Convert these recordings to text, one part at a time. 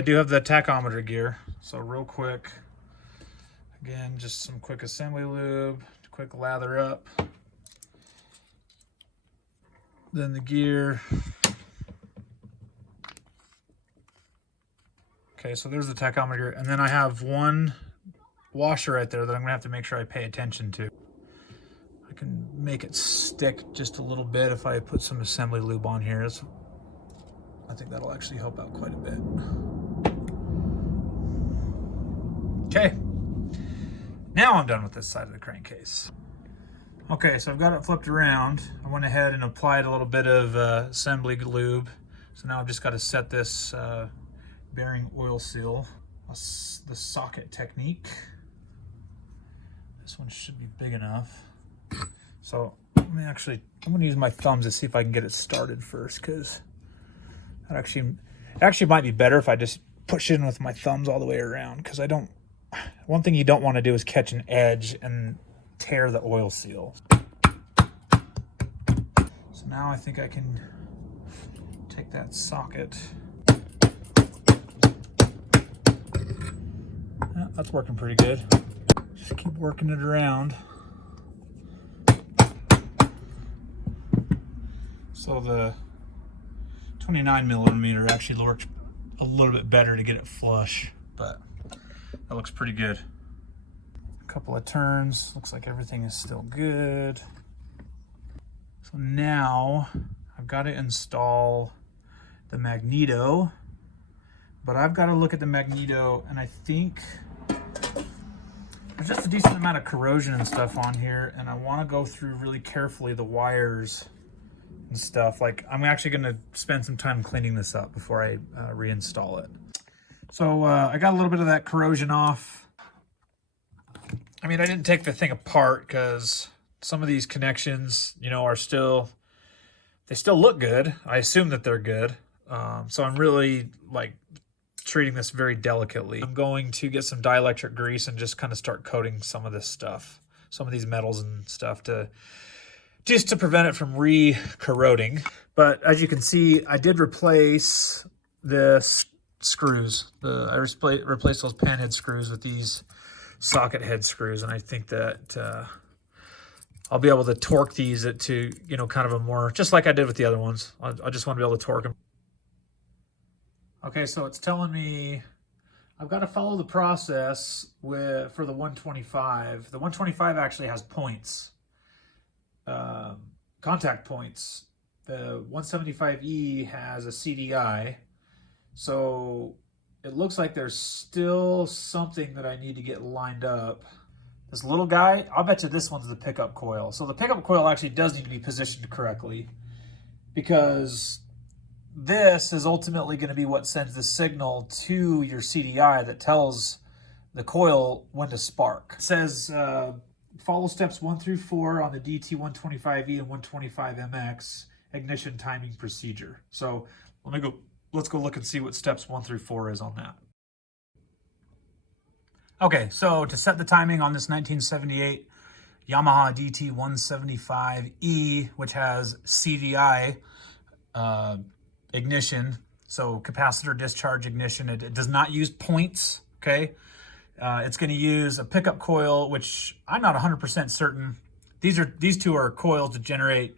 I do have the tachometer gear, so real quick, again, just some quick assembly lube, quick lather up, then the gear. Okay, so there's the tachometer, and then I have one washer right there that I'm gonna have to make sure I pay attention to. I can make it stick just a little bit if I put some assembly lube on here. I think that'll actually help out quite a bit. Okay, now I'm done with this side of the crankcase. Okay, so I've got it flipped around. I went ahead and applied a little bit of assembly lube. So now I've just got to set this bearing oil seal, the socket technique. This one should be big enough. So I'm gonna use my thumbs to see if I can get it started first, because it actually might be better if I just push it in with my thumbs all the way around, because one thing you don't want to do is catch an edge and tear the oil seal. So now I think I can take that socket. Yeah, that's working pretty good. Just keep working it around. So the 29mm actually works a little bit better to get it flush, but that looks pretty good. A couple of turns, looks like everything is still good. So now I've got to install the magneto, but I've got to look at the magneto, and I think there's just a decent amount of corrosion and stuff on here, and I want to go through really carefully the wires and stuff. Like, I'm actually going to spend some time cleaning this up before I reinstall it. So I got a little bit of that corrosion off. I mean, I didn't take the thing apart because some of these connections, you know, they still look good. I assume that they're good. So I'm really like treating this very delicately. I'm going to get some dielectric grease and just kind of start coating some of this stuff, some of these metals and stuff, just to prevent it from re-corroding. But as you can see, I did replace the screws. I replaced those pan head screws with these socket head screws, and I think that I'll be able to torque these to, you know, kind of a more, just like I did with the other ones. I just want to be able to torque them. Okay, so it's telling me I've got to follow the process for the 125. The 125 actually has points, contact points. The 175E has a CDI. So it looks like there's still something that I need to get lined up. This little guy, I'll bet you this one's the pickup coil. So the pickup coil actually does need to be positioned correctly, because this is ultimately going to be what sends the signal to your CDI that tells the coil when to spark. It says follow steps 1 through 4 on the DT125E and 125MX ignition timing procedure. So let's go look and see what steps 1 through 4 is on that. Okay, so to set the timing on this 1978 Yamaha DT175E, which has CDI ignition, so capacitor discharge ignition, it does not use points, okay? It's going to use a pickup coil, which I'm not 100% certain. These two are coils that generate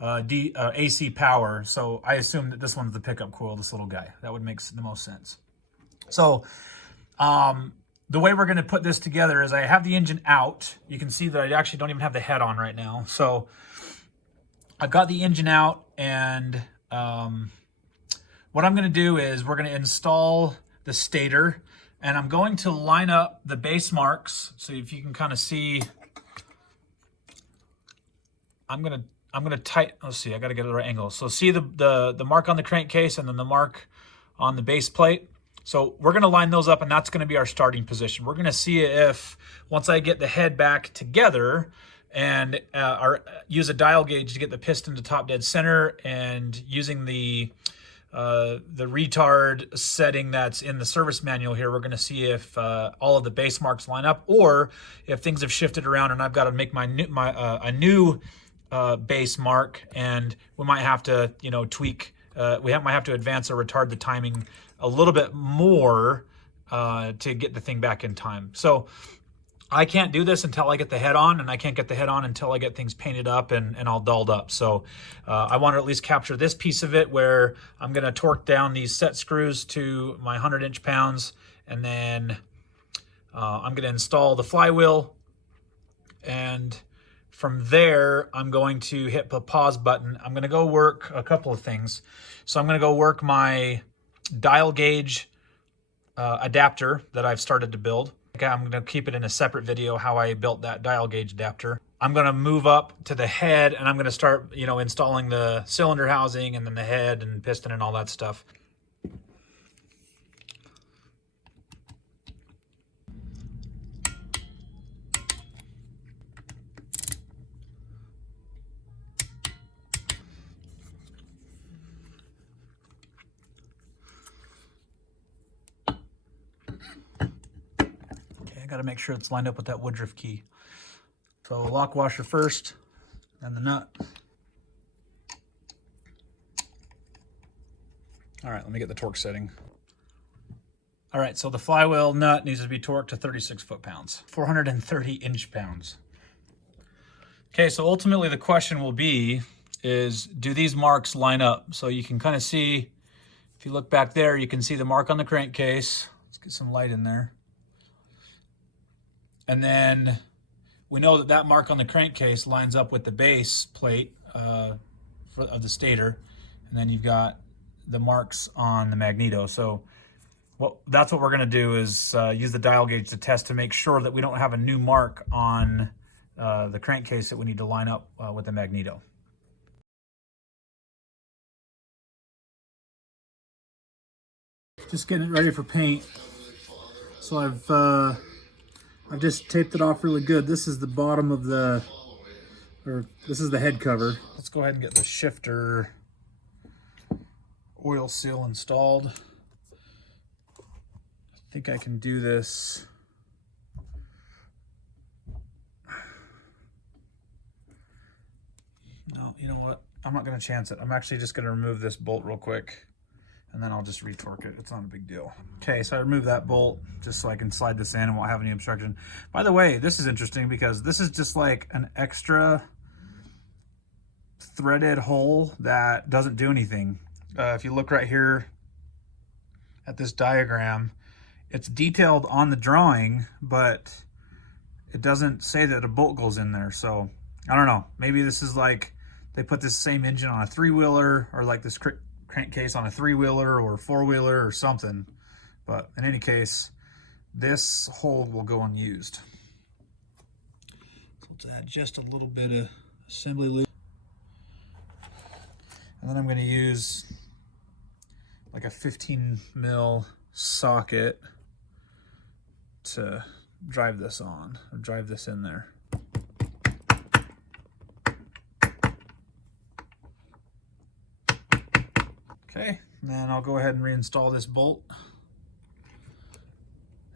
AC power, so I assume that this one's the pickup coil, this little guy. That would make the most sense. So the way we're going to put this together is I have the engine out. You can see that I actually don't even have the head on right now. So I've got the engine out, and what I'm going to do is we're going to install the stator, and I'm going to line up the base marks. So if you can kind of see, I'm going to tighten, let's see, I got to get the right angle. So see the mark on the crankcase and then the mark on the base plate. So we're going to line those up, and that's going to be our starting position. We're going to see if, once I get the head back together and use a dial gauge to get the piston to top dead center, and using the retard setting that's in the service manual here, we're going to see if all of the base marks line up, or if things have shifted around and I've got to make a new base mark, and we might have to, you know, tweak might have to advance or retard the timing a little bit more to get the thing back in time. So I can't do this until I get the head on, and I can't get the head on until I get things painted up and all dolled up. So I want to at least capture this piece of it where I'm going to torque down these set screws to my 100 inch-pounds, and then I'm going to install the flywheel, and from there I'm going to hit the pause button. I'm going to go work a couple of things. So I'm going to go work my dial gauge adapter that I've started to build. I'm going to keep it in a separate video how I built that dial gauge adapter. I'm going to move up to the head, and I'm going to start, installing the cylinder housing and then the head and piston and all that stuff. I got to make sure it's lined up with that Woodruff key. So lock washer first, then the nut. All right, let me get the torque setting. All right, so the flywheel nut needs to be torqued to 36 foot-pounds, 430 inch-pounds. Okay, so ultimately the question will be is, do these marks line up? So you can kind of see, if you look back there, you can see the mark on the crankcase. Let's get some light in there. And then we know that that mark on the crankcase lines up with the base plate of the stator. And then you've got the marks on the magneto. So that's what we're going to do is use the dial gauge to test to make sure that we don't have a new mark on the crankcase that we need to line up with the magneto. Just getting it ready for paint. So I've just taped it off really good. This is the bottom of this is the head cover. Let's go ahead and get the shifter oil seal installed. I think I can do this. No, you know what? I'm not going to chance it. I'm actually just going to remove this bolt real quick, and then I'll just retorque it. It's not a big deal. Okay, so I removed that bolt just so I can slide this in and won't have any obstruction. By the way, this is interesting because this is just like an extra threaded hole that doesn't do anything. If you look right here at this diagram, it's detailed on the drawing, but it doesn't say that a bolt goes in there. So I don't know. Maybe this is like they put this same engine on a three-wheeler, or like this crankcase on a three-wheeler or four-wheeler or something. But in any case, this hole will go unused. So let's add just a little bit of assembly lube. And then I'm going to use like a 15 mil socket to drive this on, or drive this in there. Okay, and then I'll go ahead and reinstall this bolt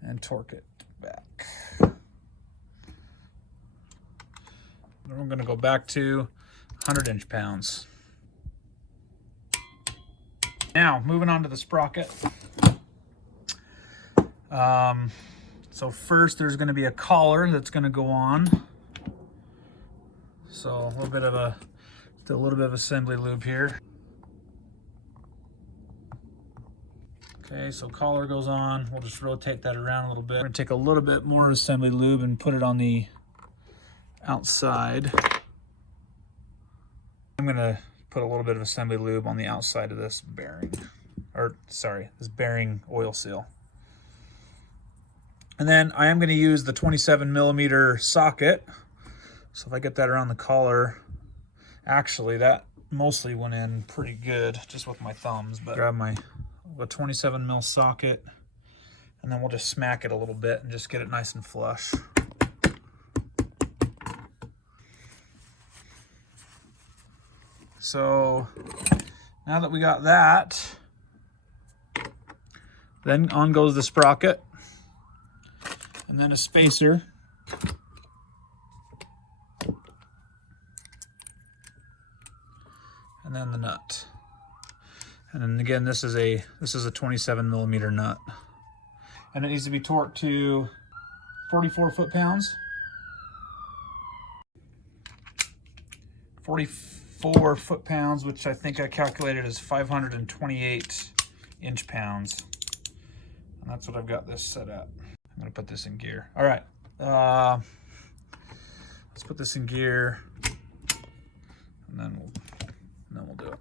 and torque it back. Then we're going to go back to 100 inch-pounds. Now, moving on to the sprocket. So first there's going to be a collar that's going to go on. So a little bit of assembly lube here. Okay, so collar goes on. We'll just rotate that around a little bit. We're going to take a little bit more assembly lube and put it on the outside. I'm going to put a little bit of assembly lube on the outside of this bearing, this bearing oil seal. And then I am going to use the 27 millimeter socket. So if I get that around the collar, actually that mostly went in pretty good just with my thumbs, but grab a 27 mil socket, and then we'll just smack it a little bit and just get it nice and flush. So now that we got that, then on goes the sprocket, and then a spacer. And then the nut. And then again, this is a 27 millimeter nut, and it needs to be torqued to 44 foot-pounds. 44 foot-pounds, which I think I calculated as 528 inch-pounds. And that's what I've got this set at. I'm gonna put this in gear. All right, let's put this in gear, and then we'll do it.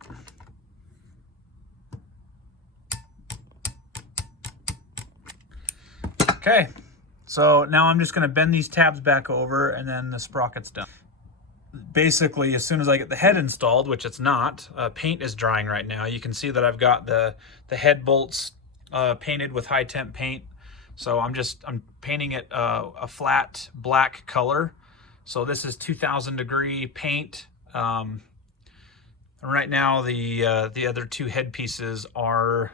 Okay, so now I'm just gonna bend these tabs back over, and then the sprocket's done. Basically, as soon as I get the head installed, which it's not, paint is drying right now. You can see that I've got the head bolts painted with high temp paint. So I'm painting it a flat black color. So this is 2000 degree paint. Right now the other two head pieces are,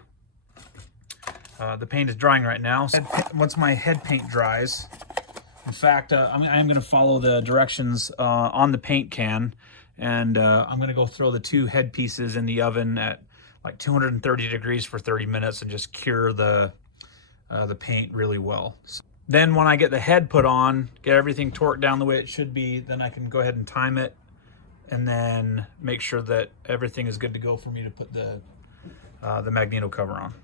the paint is drying right now. So once my head paint dries, in fact, I am going to follow the directions on the paint can, and I'm going to go throw the two head pieces in the oven at like 230 degrees for 30 minutes and just cure the paint really well. So then when I get the head put on, get everything torqued down the way it should be, then I can go ahead and time it, and then make sure that everything is good to go for me to put the magneto cover on.